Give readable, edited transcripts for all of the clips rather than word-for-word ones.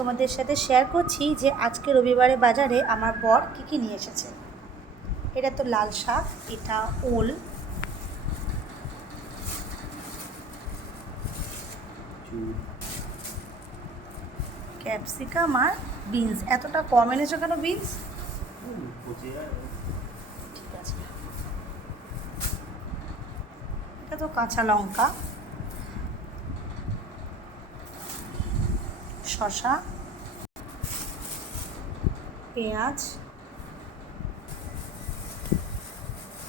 তোমাদের সাথে শেয়ার করছি যে আজকে রবিবারে বাজারে আমার বর কী নিয়ে এসেছে। এটা তো লাল শাক, এটা ওল, ক্যাপসিকাম আর বিনস। এতটা কম এনেছো কেন বিনস? ঠিক আছে, এটা তো কাঁচা লঙ্কা, শসা, পেঁয়াজ,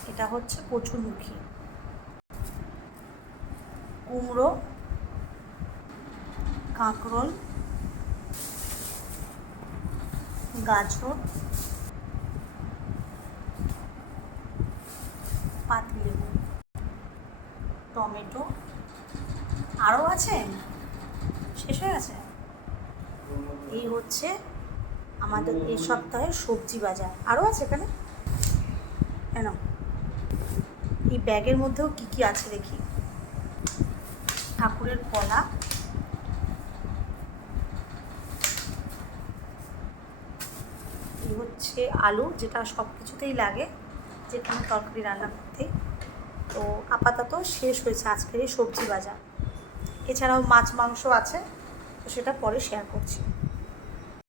এটা হচ্ছে কচুরমুখী, কুমড়ো, কাঁকরোল, গাজর, পাতিলেবু, টমেটো, আরও আছে, শেষ হয়ে গেছে। এই হচ্ছে আমাদের এই সপ্তাহের সবজি বাজার। আরও আছে এখানে, কেন এই ব্যাগের মধ্যেও কি কি আছে দেখি। ঠাকুরের কলা, এই হচ্ছে আলু, যেটা সব কিছুতেই লাগে, যেখানে তরকারি রান্না করতে। তো আপাতত শেষ হয়েছে আজকের এই সবজি বাজার। এছাড়াও মাছ মাংস আছে, তো সেটা পরে শেয়ার করছি।